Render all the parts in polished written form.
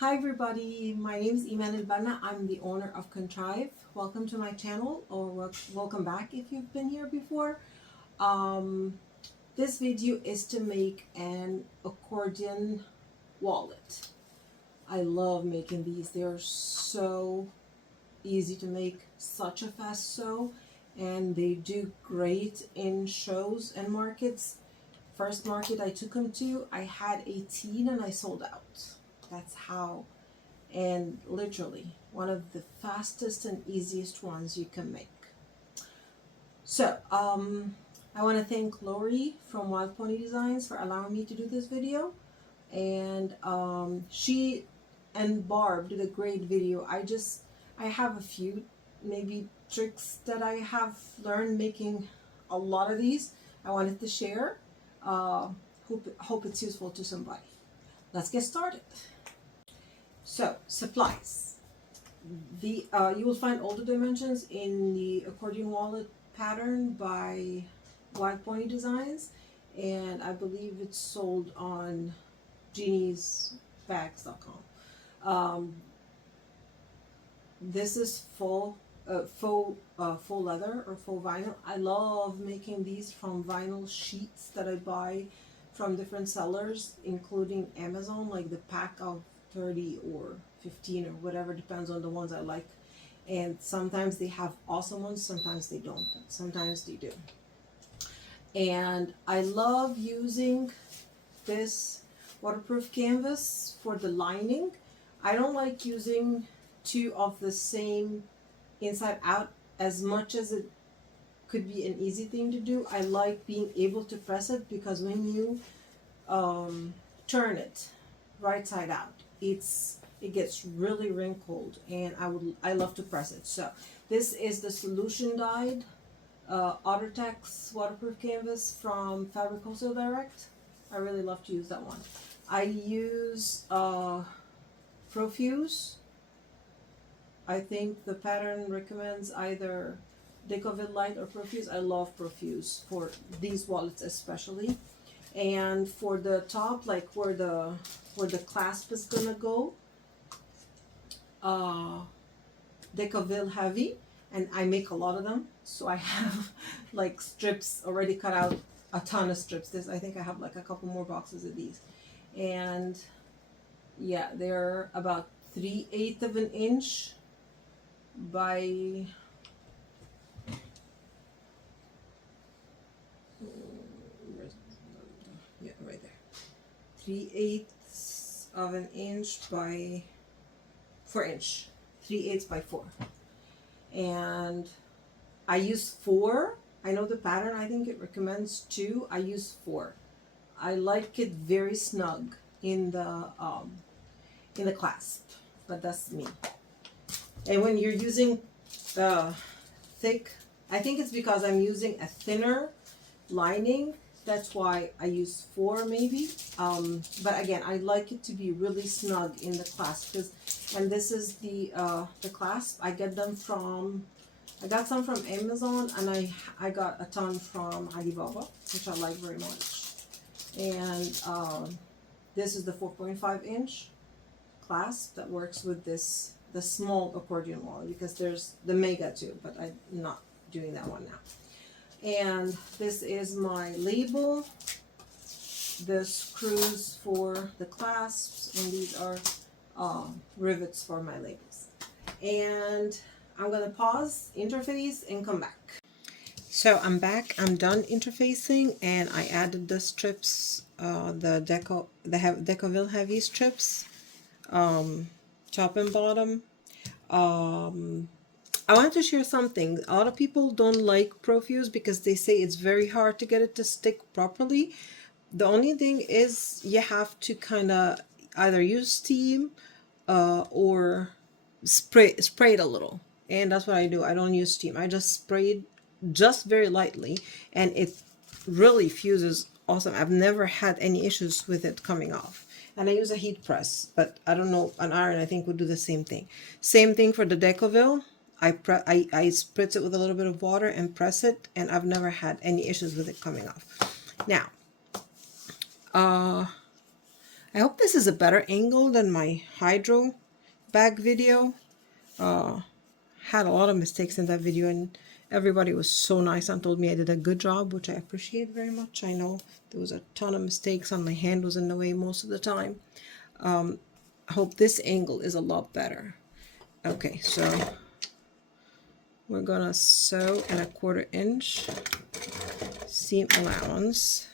Hi everybody, my name is Iman Elbana. I'm the owner of Contrive. Welcome to my channel, or welcome back if you've been here before. This video is to make an accordion wallet. I love making these. They're so easy to make, such a fast sew, and they do great in shows and markets. First market I took them to, I had 18 and I sold out. That's how, and literally one of the fastest and easiest ones you can make. So I want to thank Lori from Wild Pony Designs for allowing me to do this video, and she and Barb did a great video. I have a few maybe tricks that I have learned making a lot of these. I wanted to share. Hope it's useful to somebody. Let's get started. So, supplies. You will find all the dimensions in the accordion wallet pattern by Wild Pony Designs, and I believe it's sold on geniesbags.com. This is faux leather or faux vinyl. I love making these from vinyl sheets that I buy from different sellers, including Amazon, like the pack of 30 or 15 or whatever, depends on the ones I like. And sometimes they have awesome ones, sometimes they don't, sometimes they do. And I love using this waterproof canvas for the lining. I don't like using two of the same inside out as much as it could be an easy thing to do. I like being able to press it, because when you turn it right side out, it gets really wrinkled, and I love to press it. So this is the solution dyed OtterTex waterproof canvas from Fabric Wholesale Direct. I really love to use that one. I use Profuse. I think the pattern recommends either Decoville Light or Profuse. I love Profuse for these wallets especially. And for the top, like where the clasp is gonna go, Decoville Heavy, and I make a lot of them, so I have like strips already cut out, a ton of strips. I think I have like a couple more boxes of these, and yeah, they're about 3/8 of an inch by yeah, right there, 3/8 of an inch by 4 inch, 3/8 by 4. And I use 4. I know the pattern, I think it recommends 2. I use 4. I like it very snug in the clasp, but that's me. And when you're using thick, I think it's because I'm using a thinner lining, that's why I use 4 maybe. But again, I like it to be really snug in the clasp, and this is the clasp. I got some from Amazon, and I got a ton from Alibaba, which I like very much. And this is the 4.5 inch clasp that works with the small accordion wallet, because there's the mega too, but I'm not doing that one now. And this is my label, the screws for the clasps, and these are rivets for my labels. And I'm gonna pause, interface, and come back. So I'm back. I'm done interfacing, and I added the strips, the Decoville Heavy strips, top and bottom. I want to share something. A lot of people don't like Profuse because they say it's very hard to get it to stick properly. The only thing is you have to kind of either use steam or spray it a little, and that's what I do. I don't use steam. I just spray it just very lightly, and it really fuses awesome. I've never had any issues with it coming off. And I use a heat press, but I don't know, an iron I think would do the same thing. Same thing for the Decoville. I spritz it with a little bit of water and press it, and I've never had any issues with it coming off. Now, I hope this is a better angle than my hydro bag video. Had a lot of mistakes in that video, and everybody was so nice and told me I did a good job, which I appreciate very much. I know there was a ton of mistakes and my hand was in the way most of the time. I hope this angle is a lot better. Okay, so we're gonna sew at 1/4 inch seam allowance.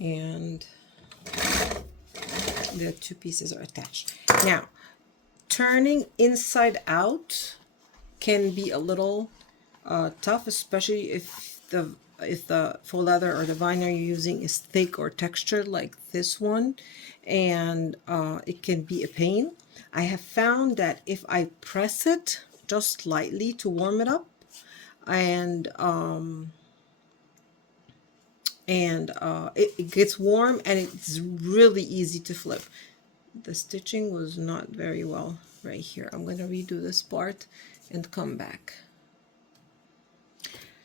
And the two pieces are attached. Now, turning inside out can be a little tough, especially if the faux leather or the vinyl you're using is thick or textured like this one, and it can be a pain. I have found that if I press it just lightly to warm it up, and it gets warm and it's really easy to flip. The stitching was not very well right here. I'm going to redo this part and come back.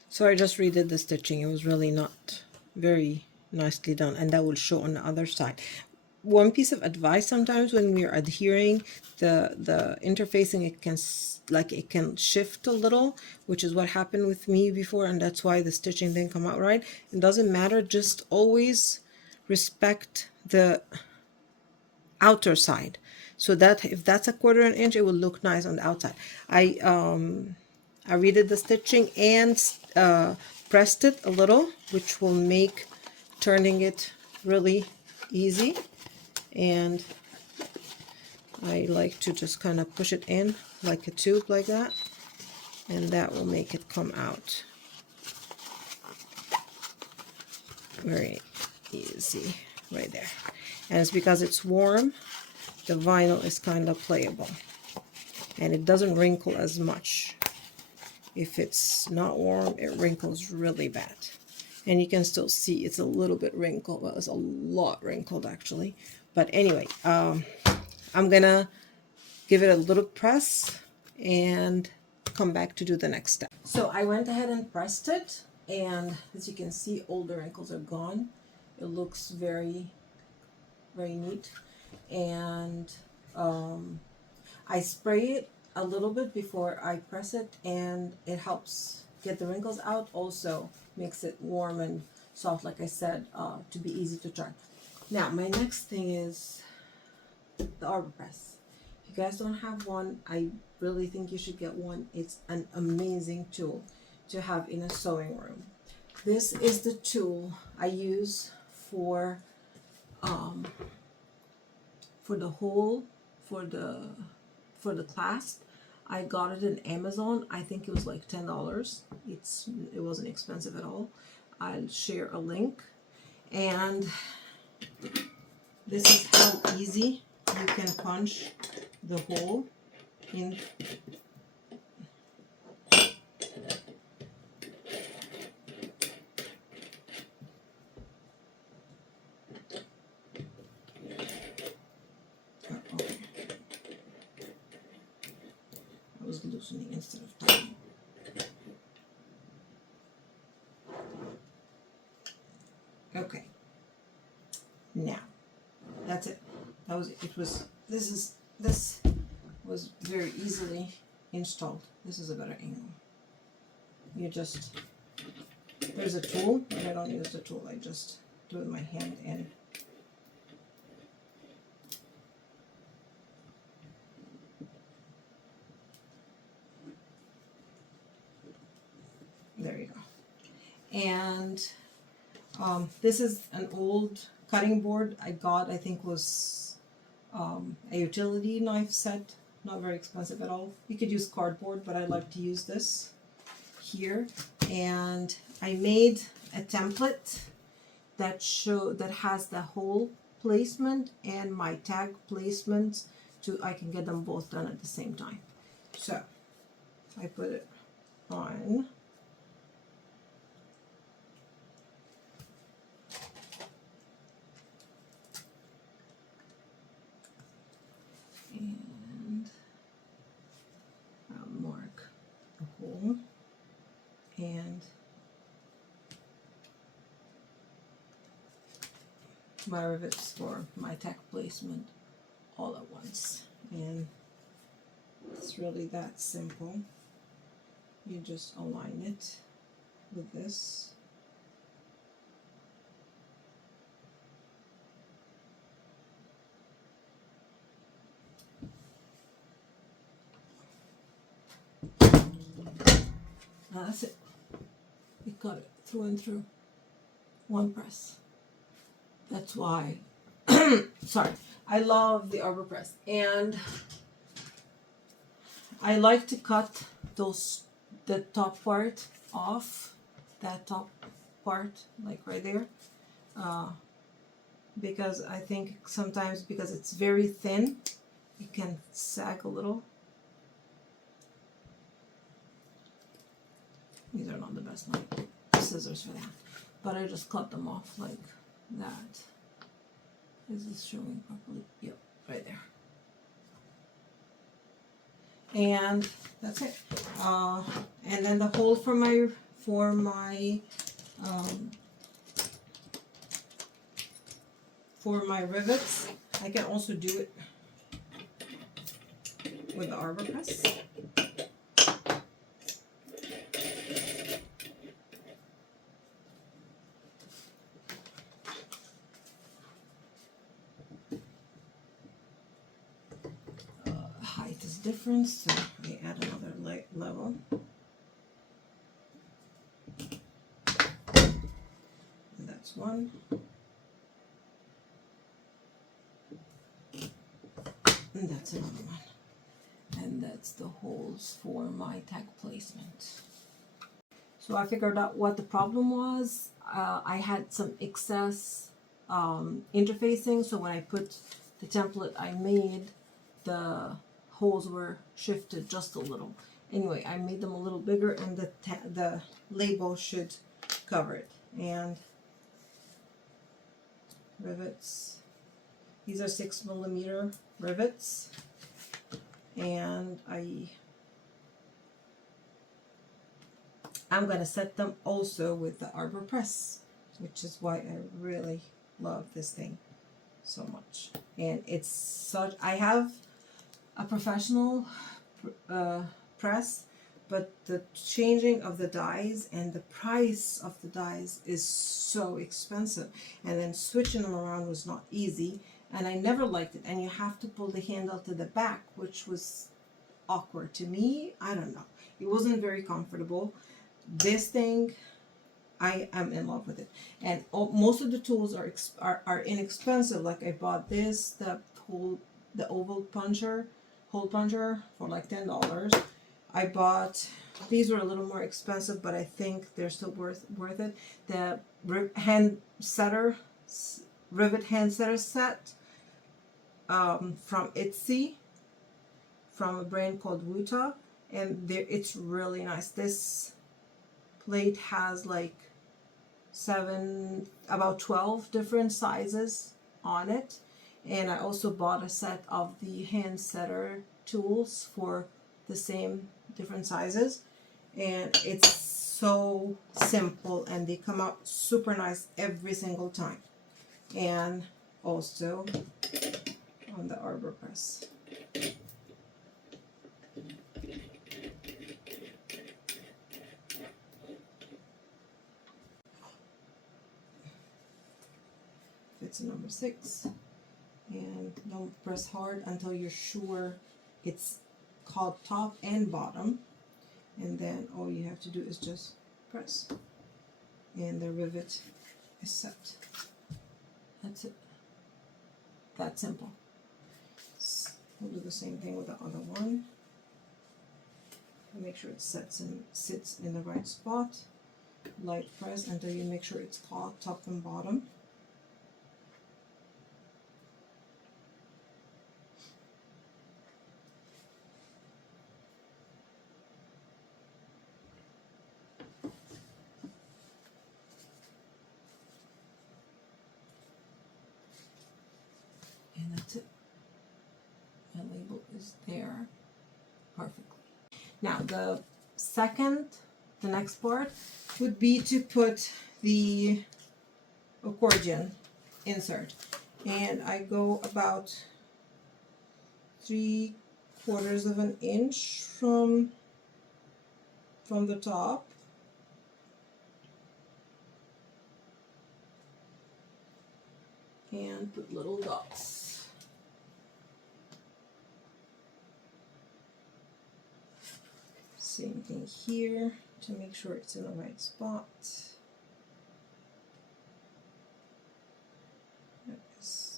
So I just redid the stitching. It was really not very nicely done, and that will show on the other side. One piece of advice: sometimes when we're adhering the interfacing, it can shift a little, which is what happened with me before, and that's why the stitching didn't come out right. It doesn't matter, just always respect the outer side, so that if that's 1/4 inch, it will look nice on the outside. I redid the stitching and pressed it a little, which will make turning it really easy. And I like to just kind of push it in like a tube like that, and that will make it come out very easy right there. And it's because it's warm, the vinyl is kind of playable and it doesn't wrinkle as much. If it's not warm, it wrinkles really bad. And you can still see it's a little bit wrinkled. Well, it's a lot wrinkled actually. But anyway, I'm gonna give it a little press and come back to do the next step. So I went ahead and pressed it, and as you can see, all the wrinkles are gone. It looks very, very neat. And I spray it a little bit before I press it, and it helps get the wrinkles out. Also makes it warm and soft, like I said, to be easy to turn. Now my next thing is the Arbor press. If you guys don't have one, I really think you should get one. It's an amazing tool to have in a sewing room. This is the tool I use for the hole for the clasp. I got it in Amazon. I think it was like $10. It wasn't expensive at all. I'll share a link. And this is how easy you can punch the hole in. I was loosening instead of tightening. Okay. Now, that's it. That was it. This was very easily installed. This is a better angle. There's a tool, but I don't use the tool. I just do it with my hand, and there you go. And this is an old cutting board I got. I think was a utility knife set, not very expensive at all. You could use cardboard, but I like to use this here. and I made a template that has the hole placement and my tag placements, I can get them both done at the same time. So I put it on. And I'll mark a hole and my rivets for my tag placement all at once. And it's really that simple. You just align it with this. That's it. You got it through and through. One press. That's why, sorry, I love the Arbor press. And I like to cut the top part off, that top part, like right there, because I think sometimes because it's very thin, it can sag a little. These are not the best scissors for that, but I just cut them off like that. Is this showing properly? Yep, right there. And that's it. And then the hole for my rivets, I can also do it with the Arbor press. Height is different, so I add another level. And that's one. And that's another one. And that's the holes for my tag placement. So I figured out what the problem was. I had some excess interfacing, so when I put the template I made, the holes were shifted just a little. Anyway, I made them a little bigger, and the label should cover it. And rivets. These are 6mm rivets, and I'm gonna set them also with the Arbor press, which is why I really love this thing so much. And it's such, I have a professional press, but the changing of the dies and the price of the dies is so expensive, and then switching them around was not easy, and I never liked it. And you have to pull the handle to the back, which was awkward to me. I don't know, it wasn't very comfortable. This thing, I am in love with it. And most of the tools are inexpensive. Like I bought this, the oval puncher, hole puncher, for like $10. I bought, these were a little more expensive, but I think they're still worth it. The rivet hand setter set from Etsy, from a brand called Wuta, and it's really nice. This plate has like about 12 different sizes on it. And I also bought a set of the hand setter tools for the same different sizes, and it's so simple, and they come out super nice every single time. And also on the Arbor press. It's number 6, and don't press hard until you're sure it's caught top and bottom, and then all you have to do is just press, and the rivet is set. That's it. That simple. We'll do the same thing with the other one. Make sure it sits in the right spot. light press until you make sure it's caught top and bottom. And that's it. My label is there perfectly. Now the next part would be to put the accordion insert, and I go about 3/4 of an inch from the top, and put little dots. Same thing here to make sure it's in the right spot.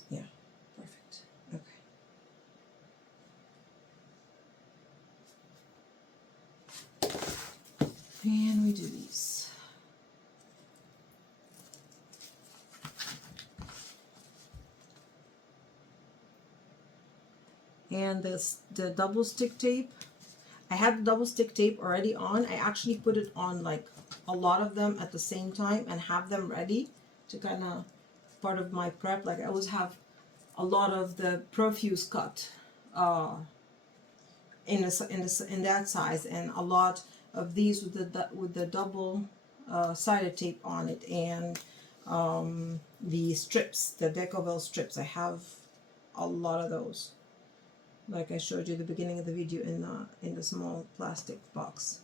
Yeah, perfect. Okay. And we do these. And the double stick tape, I had the double stick tape already on. I actually put it on like a lot of them at the same time and have them ready to kind of part of my prep. Like I always have a lot of the profuse cut in that size, and a lot of these with the double sided tape on it, and the strips, the Decoville strips. I have a lot of those, like I showed you at the beginning of the video in the small plastic box,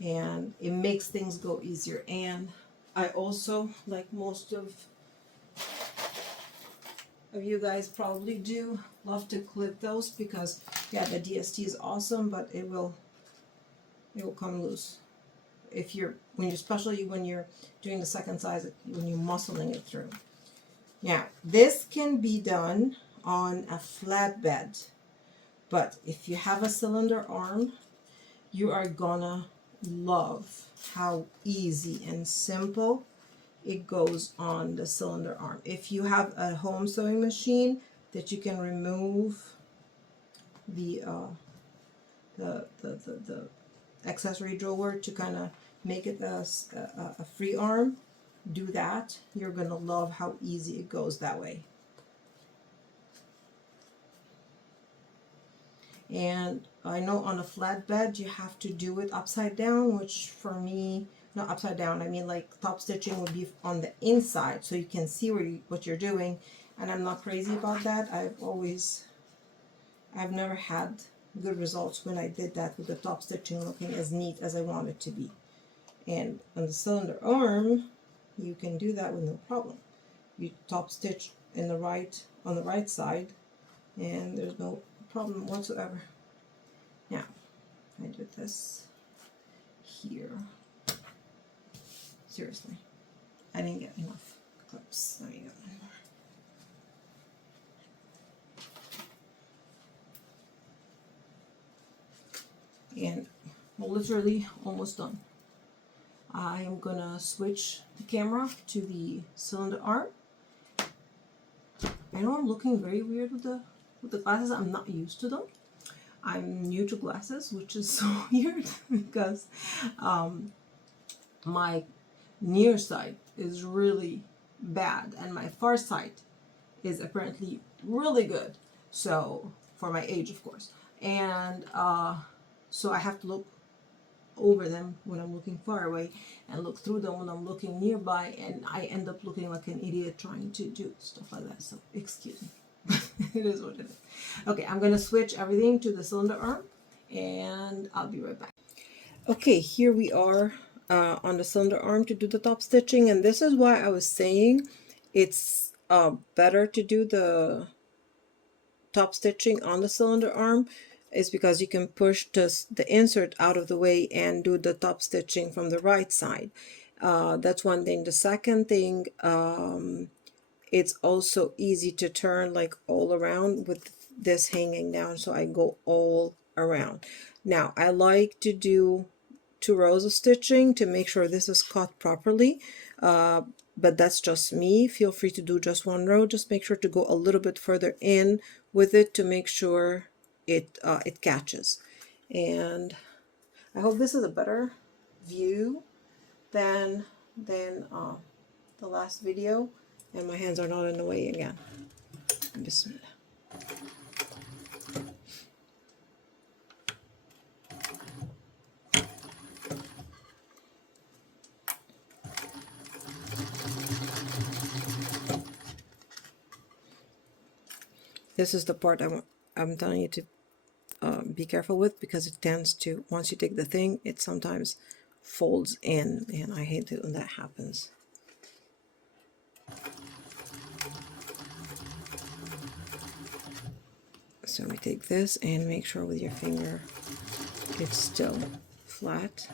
and it makes things go easier. And I also, like most of you guys probably do, love to clip those, because yeah, the DST is awesome, but it will come loose if especially when you're doing the second size, when you're muscling it through. Now this can be done on a flatbed, but if you have a cylinder arm, you are gonna love how easy and simple it goes on the cylinder arm. If you have a home sewing machine that you can remove the accessory drawer to kind of make it a free arm, do that. You're gonna love how easy it goes that way. And I know on a flatbed you have to do it upside down, which for me, not upside down, I mean like top stitching would be on the inside so you can see what you're doing, and I'm not crazy about that. I've never had good results when I did that with the top stitching looking as neat as I want it to be. And on the cylinder arm, you can do that with no problem. You top stitch on the right side, and there's no problem whatsoever. Now, I did this here. Seriously, I didn't get enough clips. Let me get one more. And we're literally almost done. I am gonna switch the camera to the cylinder arm. I know I'm looking very weird with the glasses. I'm not used to them. I'm new to glasses, which is so weird because my near sight is really bad and my far sight is apparently really good. So for my age, of course, and so I have to look over them when I'm looking far away and look through them when I'm looking nearby, and I end up looking like an idiot trying to do stuff like that. So excuse me. It is what it is. Okay, I'm gonna switch everything to the cylinder arm and I'll be right back. Okay, here we are on the cylinder arm to do the top stitching, and this is why I was saying it's better to do the top stitching on the cylinder arm, is because you can push the insert out of the way and do the top stitching from the right side. That's one thing. The second thing, it's also easy to turn like all around with this hanging down, so I go all around. Now I like to do 2 rows of stitching to make sure this is caught properly. But that's just me. Feel free to do just 1 row. Just make sure to go a little bit further in with it to make sure it catches. And I hope this is a better view than the last video, and my hands are not in the way again. Bismillah. This is the part I'm telling you to be careful with, because it tends to, once you take the thing, it sometimes folds in, and I hate it when that happens. So we take this and make sure with your finger it's still flat.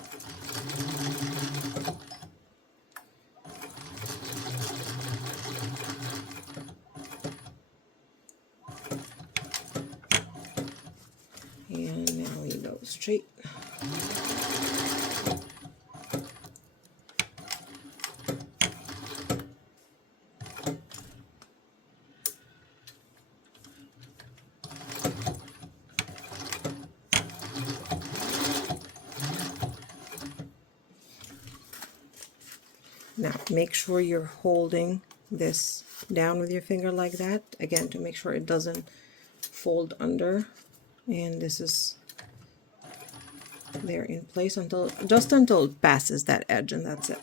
And now we go straight. Now make sure you're holding this down with your finger like that, again, to make sure it doesn't fold under. And this is there in place until it passes that edge, and that's it.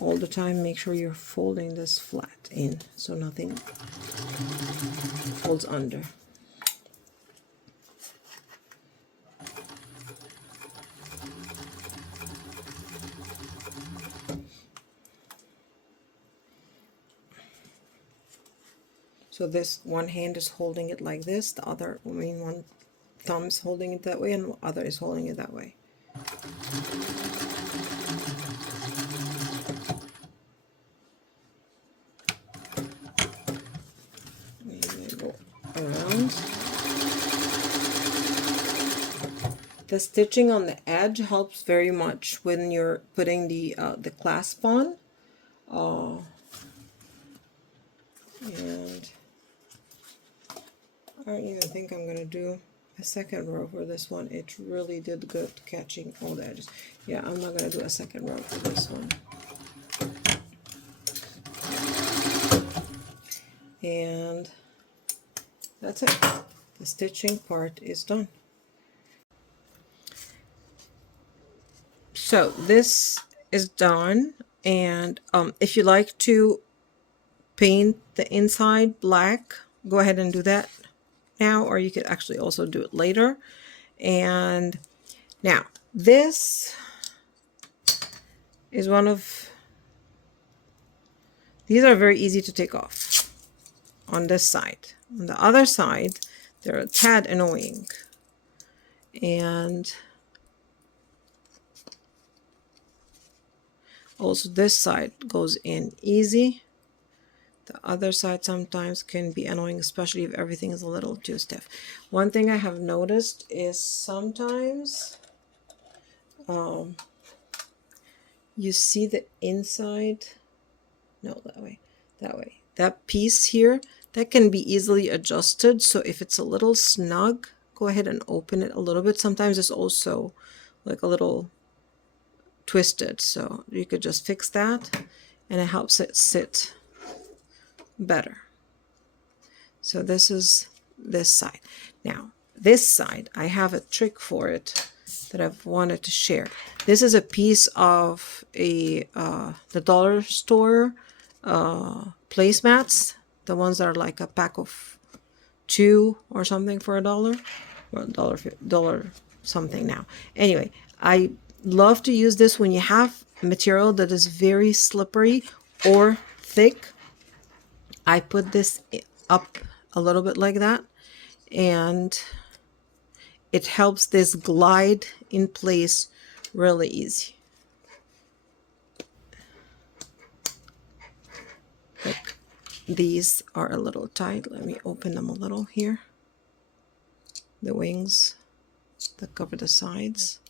All the time make sure you're folding this flat in so nothing folds under. So this one hand is holding it like this, the other, one thumb is holding it that way, and the other is holding it that way. And then go around. The stitching on the edge helps very much when you're putting the clasp on. And I don't even think I'm gonna do a second row for this one. It really did good catching all the edges. Yeah, I'm not gonna do a second row for this one. And that's it. The stitching part is done. So this is done, and if you like to paint the inside black, go ahead and do that now, or you could actually also do it later. And now this is these are very easy to take off on this side. On the other side, they're a tad annoying. And also this side goes in easy. The other side sometimes can be annoying, especially if everything is a little too stiff. One thing I have noticed is sometimes you see the inside, no, that way. That piece here, that can be easily adjusted. So if it's a little snug, go ahead and open it a little bit. Sometimes it's also like a little twisted, so you could just fix that, and it helps it sit better. So this is this side. Now this side, I have a trick for it that I've wanted to share. This is a piece of the dollar store placemats, the ones that are like a pack of 2 or something for $1, or $1 something now. Anyway, I love to use this when you have material that is very slippery or thick. I put this up a little bit like that, and it helps this glide in place really easy. Like, these are a little tight. Let me open them a little here. The wings. that cover the sides.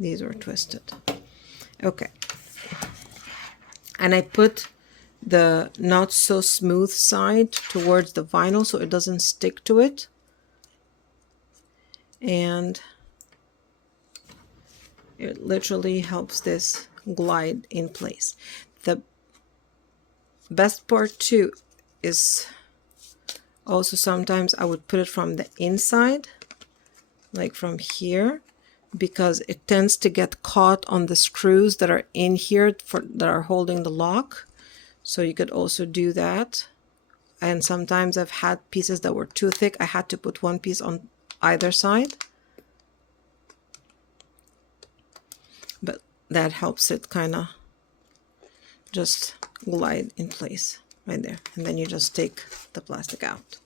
These were twisted. Okay. And I put the not so smooth side towards the vinyl so it doesn't stick to it. And it literally helps this glide in place. The best part too is also sometimes I would put it from the inside, like from here, because it tends to get caught on the screws that are in here that are holding the lock. So you could also do that. And sometimes I've had pieces that were too thick. I had to put one piece on either side. But that helps it kind of just glide in place right there. And then you just take the plastic out.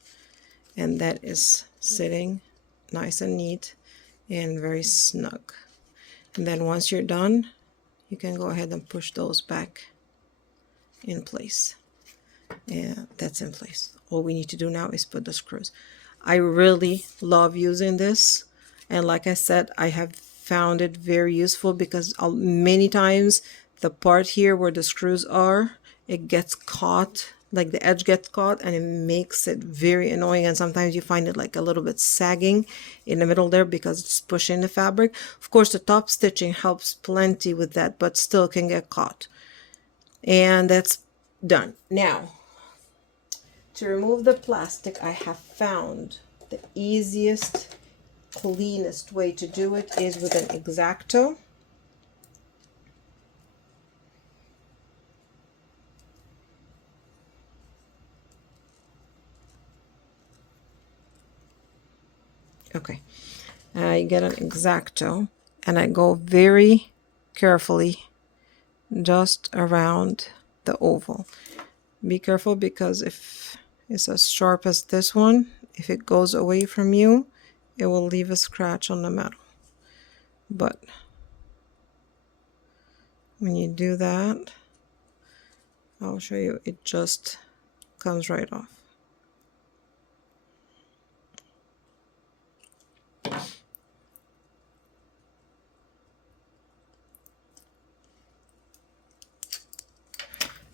And that is sitting nice and neat and very snug. And then once you're done, you can go ahead and push those back in place. And that's in place. All we need to do now is put the screws. I really love using this, and like I said, I have found it very useful because many times the part here where the screws are, it gets caught, like the edge gets caught, and it makes it very annoying. And sometimes you find it like a little bit sagging in the middle there because it's pushing the fabric. Of course, the top stitching helps plenty with that, but still can get caught. And that's done. Now, to remove the plastic, I have found the easiest, cleanest way to do it is with an X-Acto. Okay, I get an X-Acto and I go very carefully just around the oval. Be careful because if it's as sharp as this one, if it goes away from you, it will leave a scratch on the metal. But when you do that, I'll show you, it just comes right off.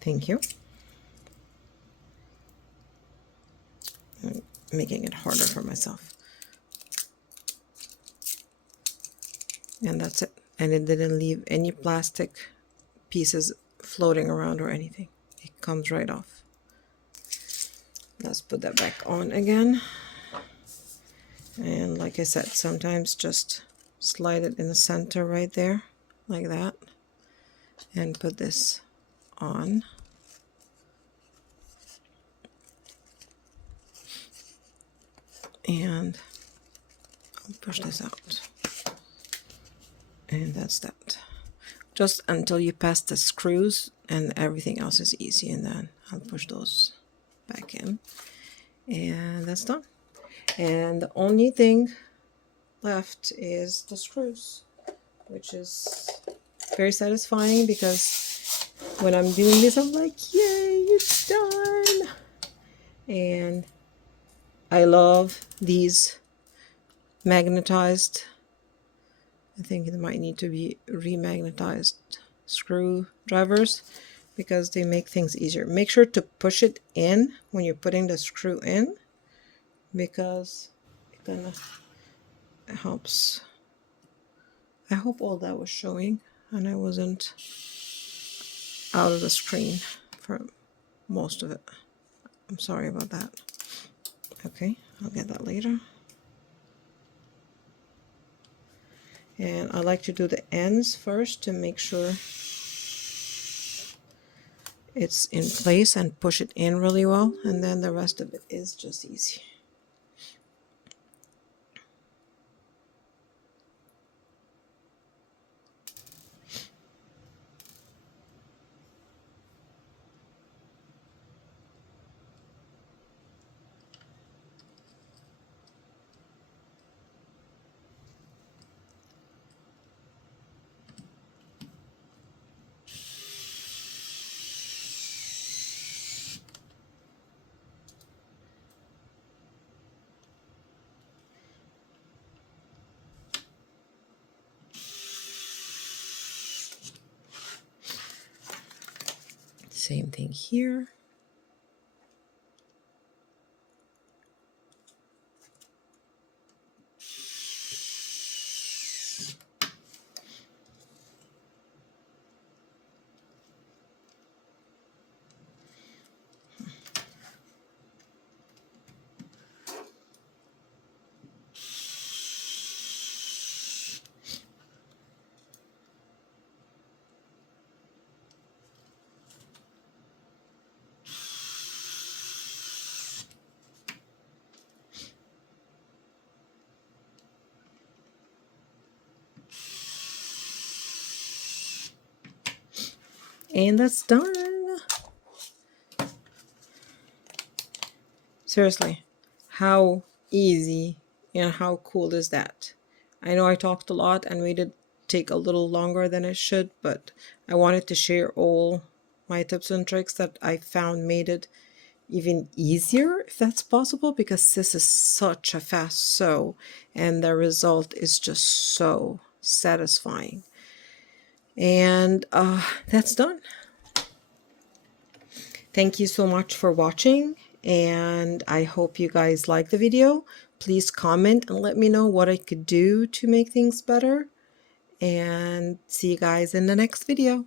Thank you. I'm making it harder for myself. And that's it. And it didn't leave any plastic pieces floating around or anything. It comes right off. Let's put that back on again. And like I said, sometimes just slide it in the center right there, like that. And put this on. And I'll push this out. And that's that. Just until you pass the screws, and everything else is easy, and then I'll push those back in. And that's done. And the only thing left is the screws, which is very satisfying because when I'm doing this, I'm like, yay, it's done. And I love these magnetized, I think it might need to be remagnetized screwdrivers because they make things easier. Make sure to push it in when you're putting the screw in because it kind of helps. I hope all that was showing and I wasn't out of the screen for most of it. I'm sorry about that. Okay, I'll get that later. And I like to do the ends first to make sure it's in place and push it in really well, and then the rest of it is just easy. Same thing here. And that's done. Seriously, how easy and how cool is that? I know I talked a lot and made it take a little longer than it should, but I wanted to share all my tips and tricks that I found made it even easier, if that's possible, because this is such a fast sew and the result is just so satisfying. And that's done. Thank you so much for watching, and I hope you guys like the video. Please comment and let me know what I could do to make things better, and see you guys in the next video.